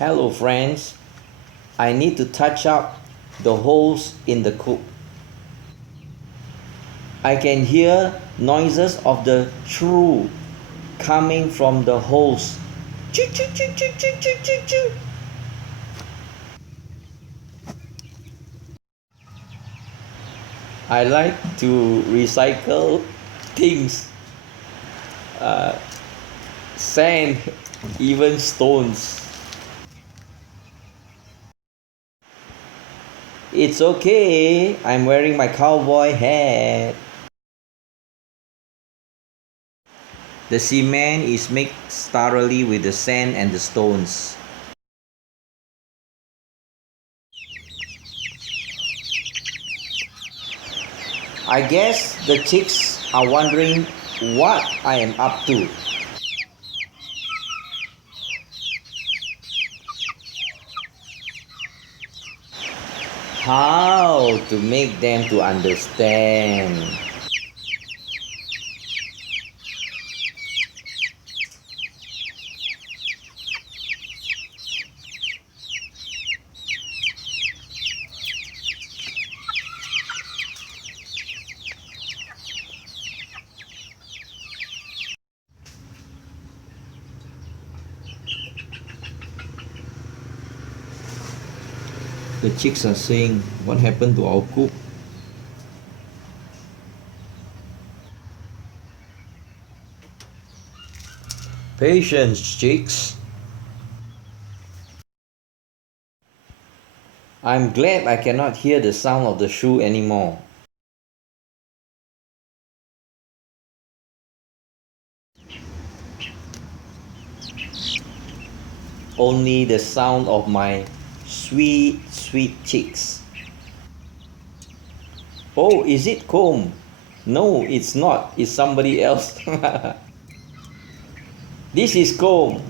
Hello friends, I need to touch up the holes in the coop. I can hear noises of the shrew coming from the holes. Choo, choo, choo, choo, choo, choo, choo, choo. I like to recycle things, sand, even stones. It's okay, I'm wearing my cowboy hat. The cement is mixed thoroughly with the sand and the stones. I guess the chicks are wondering what I am up to. How to make them to understand. The chicks are saying, what happened to our coop? Patience, chicks. I'm glad I cannot hear the sound of the shoe anymore. Only the sound of my sweet, sweet chicks. Oh, is it comb? No, it's not. It's somebody else. This is comb.